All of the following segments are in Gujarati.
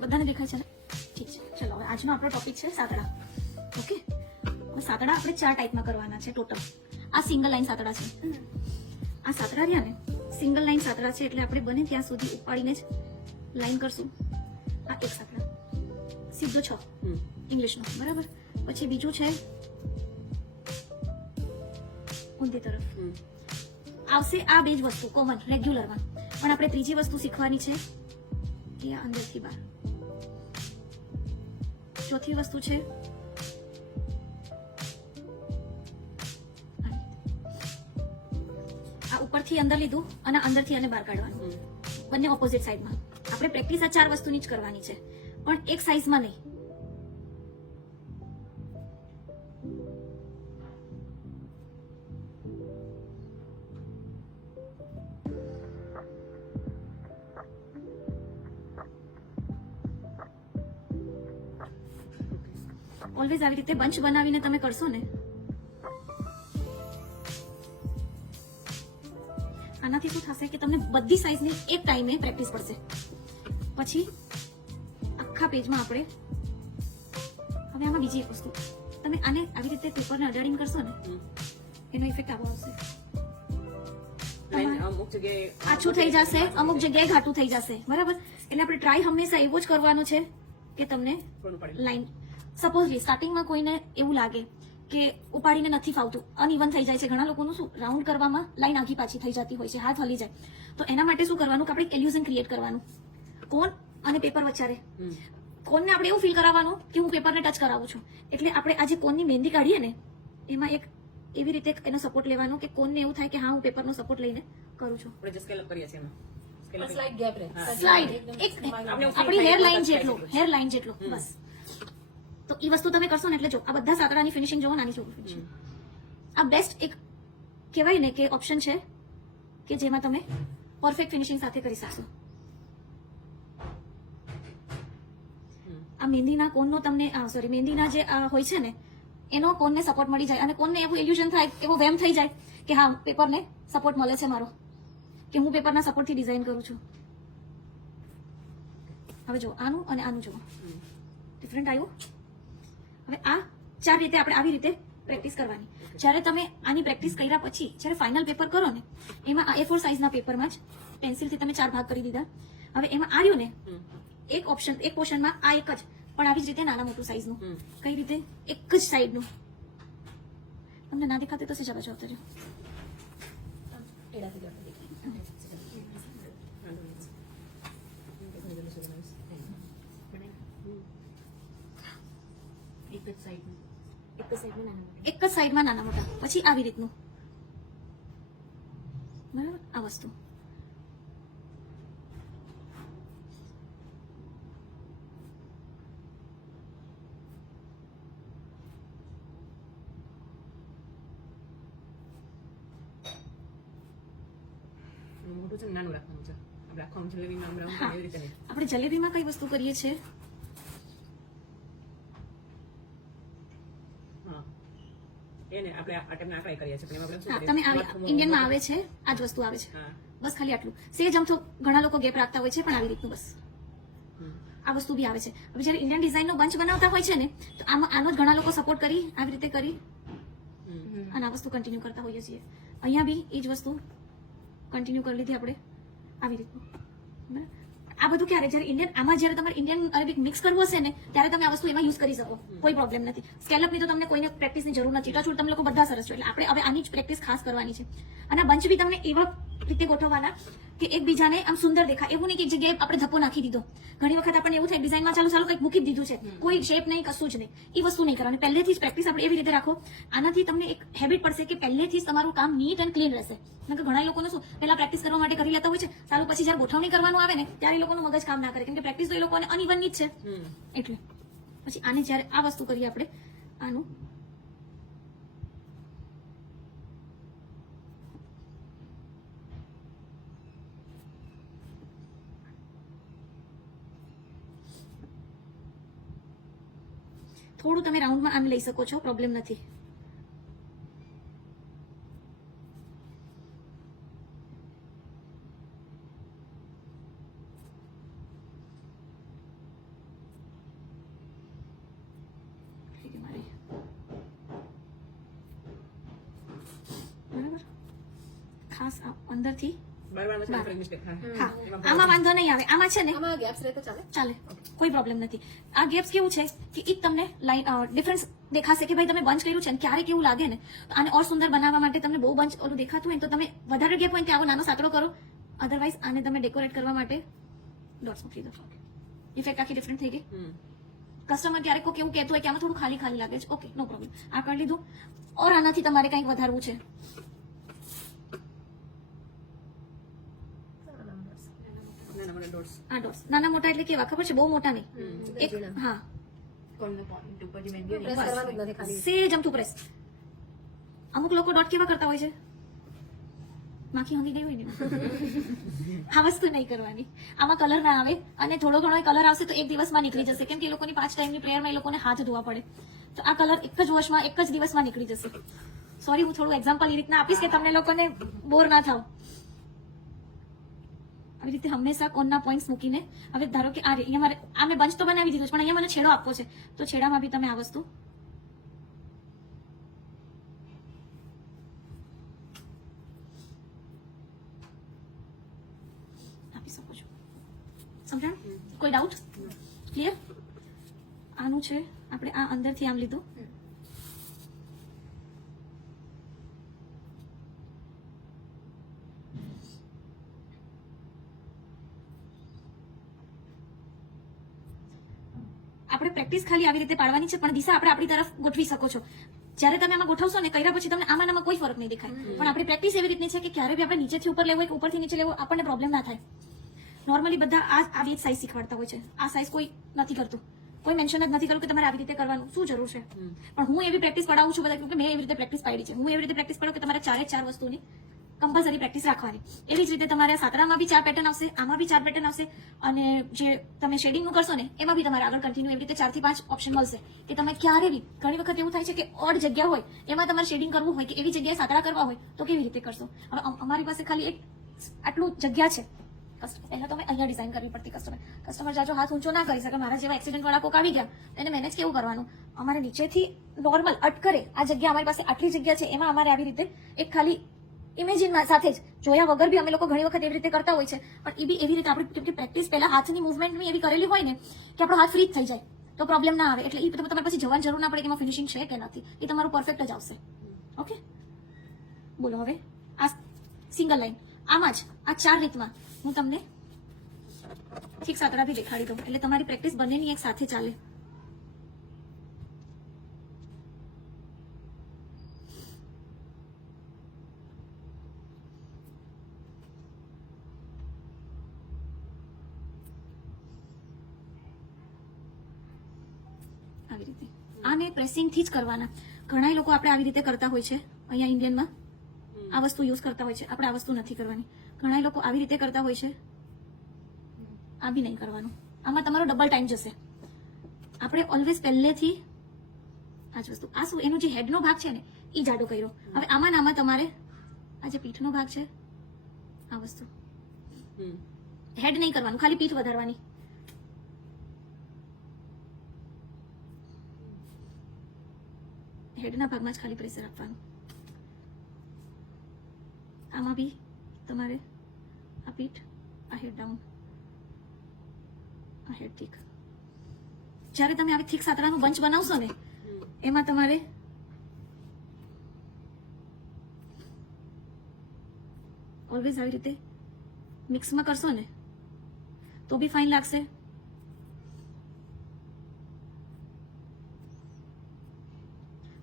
બધાને દેખાય છે ને? ઠીક છે, ચલો હવે આજનો આપણો ટોપિક છે સાતડા. ઓકે, સાતડા આપણે 4 ટાઈપમાં કરવાના છે ટોટલ. આ સિંગલ લાઈન સાતડા છે. આ સાતડા રહ્યા ને સિંગલ લાઈન સાતડા છે, એટલે આપણે બને ત્યાં સુધી ઉપાડીને જ લાઈન કરશું. આ એક સાતડા સીધો 6 ઇંગ્લિશનો, બરાબર. પછી બીજું છે ઊંધી તરફ આવશે. આ બે જ વસ્તુ કોમન રેગ્યુલરમાં, પણ આપણે ત્રીજી વસ્તુ શીખવાની છે એ અંદરથી બહાર. ચોથી વસ્તુ છે આ ઉપરથી અંદર લીધું અને અંદરથી આને બહાર કાઢવાનું, બંને ઓપોઝિટ સાઈડમાં. આપણે પ્રેક્ટિસ આ 4 વસ્તુની જ કરવાની છે, પણ એક સાઈઝમાં નહીં. ઓલવેઝ આવી રીતે બંચ બનાવીને તમે કરશો ને, આનાથી શું થશે કે તમને બધી સાઈઝની એક ટાઈમે પ્રેક્ટિસ પડશે. પછી આખા પેજમાં આપણે હવે આમાં બીજી એક વસ્તુ, તમે આને આવી રીતે પેપરને અડાડીને કરશો ને, એનો ઇફેક્ટ આવો આવશે. આછું થઈ જશે, અમુક જગ્યાએ ઘાટું થઈ જશે, બરાબર. એટલે આપણે ટ્રાય હંમેશા એવો જ કરવાનો છે કે તમને લાઈન, સપોઝલી સ્ટાર્ટિંગમાં કોઈને એવું લાગે કે ઉપાડીને નથી ફાવતું, અનઇવન થઈ જાય છે. ઘણા લોકોનું શું રાઉન્ડ કરવામાં લાઈન આઘી પાછી થઈ જતી હોય છે, હાથ હલી જાય. તો એના માટે શું કરવાનું કે આપણે એલ્યુઝન ક્રિએટ કરવાનું, કોન અને પેપર વચ્ચે. કોનને આપણે એવું ફીલ કરાવવાનું કે હું પેપરને ટચ કરાવું છું. એટલે આપણે આ જે કોનની મહેંદી કાઢીએ ને, એમાં એક એવી રીતે એનો સપોર્ટ લેવાનો કે કોનને એવું થાય કે હા હું પેપરનો સપોર્ટ લઈને કરું છું. આપણે સ્કેલ અપ કરીએ છીએ સ્લાઇડ ગેપ રહે, સ્લાઇડ એક આપણી હેર લાઈન જેટલું બસ. તો એ વસ્તુ તમે કરશો ને એટલે જો આ બધા સાતડાની ફિનિશિંગ જોવો, નાની જોવો ફિનિશિંગ. આ બેસ્ટ એક કહેવાય ને કે ઓપ્શન છે કે જેમાં તમે પરફેક્ટ ફિનિશિંગ સાથે કરી શકશો. આ મહેંદીના કોનનો તમને સોરી મહેંદીના જે હોય છે ને એનો કોનને સપોર્ટ મળી જાય, અને કોનને એવું ઇલ્યુઝન થાય, એવો વેમ થઈ જાય કે હા પેપરને સપોર્ટ મળે છે મારો, કે હું પેપરના સપોર્ટથી ડિઝાઇન કરું છું. હવે જો આનું અને આનું જુઓ, ડિફરન્ટ આવ્યું. હવે આ 4 રીતે આપણે આવી રીતે પ્રેક્ટિસ કરવાની. જ્યારે તમે આની પ્રેક્ટિસ કર્યા પછી જ્યારે ફાઇનલ પેપર કરો ને, એમાં આ A4 સાઇઝના પેપરમાં જ પેન્સિલથી તમે 4 ભાગ કરી દીધા. હવે એમાં આવ્યું ને એક ઓપ્શન, એક પોર્શનમાં આ એક જ, પણ આવી જ રીતે નાના મોટું સાઇઝનું. કઈ રીતે? એક જ સાઈડનું. તમને ના દેખાતું તો સેજ બાજુ આવતા રહ્યો. એક જ સાઈડમાં નાના મોટા, પછી આવી રીતનું, બરાબર. આ વસ્તુ મોટું છે, નાનું રાખવાનું છે. આપણે આખું જલેબીમાં આમ રાઉન્ડ કરીએ એવી રીતે નહીં. આપણે જલેબીમાં કઈ વસ્તુ કરીએ છીએ? એને આપણે આ ટાઈપના આંકડા કરીએ છીએ, પણ એમાં આપણે શું કરીએ? તમે ઇન્ડિયનમાં આવે છે આ જ વસ્તુ આવે છે, બસ ખાલી આટલું. સેજ આમ તો ઘણા લોકો ગેપ રાખતા હોય છે, પણ આવી રીતનું બસ આ વસ્તુ બી આવે છે. હવે જ્યારે ઇન્ડિયન ડિઝાઇનનો બંચ બનાવતા હોય છે ને, તો આમાં આનો જ ઘણા લોકો સપોર્ટ કરી આવી રીતે કરી અને આ વસ્તુ કન્ટિન્યુ કરતા હોઈએ છીએ. અહીંયા બી એ જ વસ્તુ કન્ટિન્યુ કરી લીધી આપણે આવી રીતનું. આ બધું ક્યારે? જ્યારે ઇન્ડિયન, આમાં જ્યારે તમારે ઇન્ડિયન અરેબિક મિક્સ કરવું હશે ને, ત્યારે તમે આ વસ્તુ એમાં યુઝ કરી શકો, કોઈ પ્રોબ્લેમ નથી. સ્કેલઅપની તો તમને કોઈને પ્રેક્ટિસની જરૂર નથી. ટચવુડ તમે લોકો બધા સરસ છો. એટલે આપણે હવે આની જ પ્રેક્ટિસ ખાસ કરવાની છે. અને બંચ બી તમને એવા રીતે ગોઠવવાના કે એકબીજાને આમ સુંદર દેખાય. એવું નહીં કે એક જગ્યાએ આપણે ધપ્પો નાખી દીધો. ઘણી વખત આપણને એવું થાય ડિઝાઇનમાં ચાલુ કંઈક મૂકી દીધું છે, કોઈ શેપ નહીં, કશું જ નહીં. એ વસ્તુ નહીં કરવાની. પહેલેથી જ પ્રેક્ટિસ આપણે એવી રીતે રાખો. આનાથી તમને એક હેબિટ પડશે કે પહેલેથી જ તમારું કામ નીટ એન્ડ ક્લીન રહેશે. કારણ કે ઘણા લોકોને શું પહેલા પ્રેક્ટિસ કરવા માટે કરી લેતા હોય છે, સારું પછી જ્યારે ગોઠવણી કરવાનું આવે ને ત્યારે એ લોકોનું મગજ કામ ના કરે, કેમ કે પ્રેક્ટિસ તો એ લોકોને અનઇવનની જ છે. એટલે પછી આને જ્યારે આ વસ્તુ કરીએ આપણે, આનું થોડું તમે રાઉન્ડમાં આમ લઈ શકો છો, પ્રોબ્લેમ નથી. ખાસ આ અંદરથી બાર છે મિસ્ટેક થાય હા આમાં વાંધો નહીં આવે. આમાં છે ને આમાં ગેપ્સ રહે તો ચાલે. ચાલે, કોઈ પ્રોબ્લેમ નથી. આ ગેપ્સ કેવું છે કે ઈ તમને ડિફરન્સ દેખાશે કે ભાઈ તમે બંચ કર્યું છે ને ક્યારેક એવું લાગે ને તો આને ઓર સુંદર બનાવવા માટે તમને બહુ બંચ ઓલું દેખાતું હોય ને તો તમે વધારે ગેપ હોય ને આવો નાનો સાંકડો કરો. અધરવાઇઝ આને તમે ડેકોરેટ કરવા માટે ડોટ્સ મૂકી દો. ઇફેક્ટ આખી ડિફરન્ટ થઈ ગઈ. કસ્ટમર ક્યારેક કોઈ કેવું કહેતું હોય કે આમાં થોડું ખાલી ખાલી લાગે છે, ઓકે નો પ્રોબ્લેમ, આ કરી લીધું. ઓર આનાથી તમારે કંઈક વધારવું છે નાના મોટા ડોટ્સ આ ડોટ્સ નાના મોટા એટલે કેવા ખબર છે, બહુ મોટા નહીં. એક હા કોર્નર પોઈન્ટ ઉપર જે મેં પ્રેસ કરવાનું જ નથી ખાલી. સેજ અમથું પ્રેસ. અમુક લોકો ડોટ કેવા કરતા હોય છે, માખી હંગી ગઈ હોય ને આ વસ્તુ નહીં કરવાની. આમાં કલર ના આવે અને થોડો ઘણો કલર આવશે તો એક દિવસમાં નીકળી જશે, કેમ કે એ લોકોની 5 ટાઈમની પ્રેયરમાં એ લોકોને હાથ ધોવા પડે. તો આ કલર એક જ વોશમાં એક જ દિવસમાં નીકળી જશે. સોરી, હું થોડું એક્ઝામ્પલ એ રીતના આપીશ કે તમને લોકોને બોર ના થાવ. આવી રીતે હંમેશા કોનના પોઈન્ટ્સ મૂકીને, હવે ધારો કે અહીંયા મારે આ મેં બંચ તો બનાવી દીધું છે પણ અહીંયા મને છેડો આપવો છે તો છેડામાં બી તમે આ વસ્તુ આપી શકો છો. સમજાણ? કોઈ ડાઉટ? ક્લિયર? આનું છે આપણે આ અંદરથી આમ લીધું. આપણે પ્રેક્ટિસ ખાલી આવી રીતે પાડવાની છે પણ દિશા આપણે આપણી તરફ ગોઠવી શકો છો. જ્યારે તમે આમાં ગોઠવશો ને કર્યા પછી તમને આમાં કોઈ ફરક નહીં દેખાય. પણ આપણી પ્રેક્ટિસ એવી રીતની છે કે ક્યારે બી આપણે નીચેથી ઉપર લેવું હોય કે ઉપરથી નીચે લેવું આપણને પ્રોબ્લેમ ના થાય. નોર્મલી બધા આવી જ સાઈઝ શીખવાડતા હોય છે. આ સાઈઝ કોઈ નથી કરતું, કોઈ મેન્શન જ નથી કર્યું કે તમારે આવી રીતે કરવાનું શું જરૂર છે. પણ હું એવી પ્રેક્ટિસ પડાવું છું બધા, કે મેં એવી રીતે પ્રેક્ટિસ પાડી છે. હું એવી રીતે પ્રેક્ટિસ પાડું કે તમારે 4 વસ્તુની કમ્પલસરી પ્રેક્ટિસ રાખવાની. એવી જ રીતે તમારે સાતરામાં બી 4 પેટર્ન આવશે, આમાં બી 4 પેટર્ન આવશે અને જે તમે શેડિંગનું કરશો ને એમાં બી તમારે આગળ કન્ટિન્યુ એવી રીતે 4 થી 5 ઓપ્શન મળશે કે તમે ક્યારે બી. ઘણી વખત એવું થાય છે કે ઓડ જગ્યા હોય એમાં તમારે શેડિંગ કરવું હોય કે એવી જગ્યાએ સાતરા કરવા હોય તો કેવી રીતે કરશો. હવે અમારી પાસે ખાલી એક આટલું જગ્યા છે. પહેલા તો અમે અહીંયા ડિઝાઇન કરવી પડતી. કસ્ટમર જાજો હાથ ઊંચો ના કરી શકે. મારા જેવા એક્સિડન્ટ વાળા કોક આવી ગયા એને મેનેજ કેવું કરવાનું. અમારે નીચેથી નોર્મલ અટકરે આ જગ્યા અમારી પાસે આટલી જગ્યા છે એમાં અમારે આવી રીતે એક ખાલી ઇમેજિન સાથે જ જોયા વગર બી અમે લોકો ઘણી વખત એવી રીતે કરતા હોય છે. પણ એ બી એવી રીતે આપણી પ્રેક્ટિસ પહેલા હાથની મુવમેન્ટની એવી કરેલી હોય ને કે આપણો હાથ ફ્રી જ થઈ જાય તો પ્રોબ્લેમ ના આવે. એટલે એ તમારે પછી જવાની જરૂર ના પડે કે એમાં ફિનિશિંગ છે કે નથી. એ તમારું પરફેક્ટ જ આવશે. ઓકે, બોલો હવે આ સિંગલ લાઈન આમાં જ આ 4 રીતમાં હું તમને ઠીક સાતરાથી દેખાડી દઉં એટલે તમારી પ્રેક્ટિસ બંનેની એક સાથે ચાલે. આવી રીતે આને પ્રેસિંગથી જ કરવાના. ઘણા લોકો આપણે આવી રીતે કરતા હોય છે અહીંયા ઇન્ડિયનમાં આ વસ્તુ યુઝ કરતા હોય છે. આપણે આ વસ્તુ નથી કરવાની. ઘણા લોકો આવી રીતે કરતા હોય છે. આ બી નહીં કરવાનું. આમાં તમારો ડબલ ટાઈમ જશે. આપણે ઓલવેઝ પહેલેથી આ જ વસ્તુ આ શું એનો જે હેડનો ભાગ છે ને એ જાડો કર્યો. હવે આમાં તમારે આ જે પીઠનો ભાગ છે આ વસ્તુ હેડ નહીં કરવાનું, ખાલી પીઠ વધારવાની. હેડના ભાગમાં જ ખાલી પ્રેશર આપવાનું. આમાં બી તમારે આ પીઠ, આ હેડ ડાઉન, આ હેડ થીક. જ્યારે તમે આવી થીક સાતરાનું બંચ બનાવશો ને એમાં તમારે ઓલવેઝ આવી રીતે મિક્સમાં કરશો ને તો બી ફાઇન લાગશે.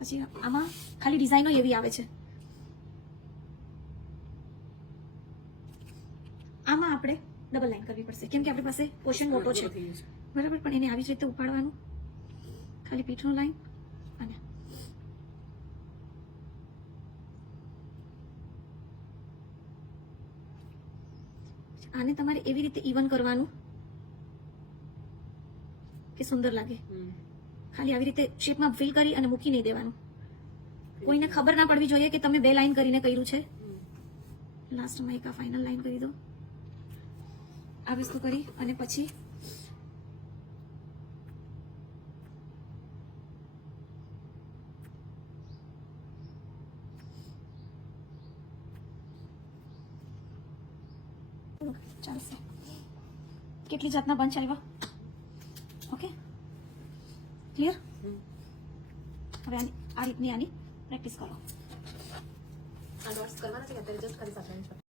પછી આમાં ખાલી ડિઝાઇનો એવી આવે છે. આમાં આપણે ડબલ લાઈન કરવી પડશે કેમ કે આપણી પાસે પોર્શન મોટો છે બરાબર. પણ એને આવી જ રીતે ઉપાડવાનું, ખાલી પીઠનો લાઈન અને આને તમારે એવી રીતે ઇવન કરવાનું કે સુંદર લાગે. ખાલી આવી રીતે શેપમાં ફિલ કરી અને મૂકી નહીં દેવાનું. કોઈને ખબર ના પડવી જોઈએ કે તમે 2 લાઈન કરીને કર્યું છે. લાસ્ટમાં એક આ ફાઇનલ લાઈન કરી દો. આ વસ્તુ કરી અને પછી લો ચાલશે. કેટલી જાતના બંચ આવ્યા? Okay clear? હવે આ રીતની આની પ્રેક્ટિસ કરો. આ ડોટ્સ કરવાના છે કે અત્યારે જસ્ટ ખાલી સાચવવાનું છે?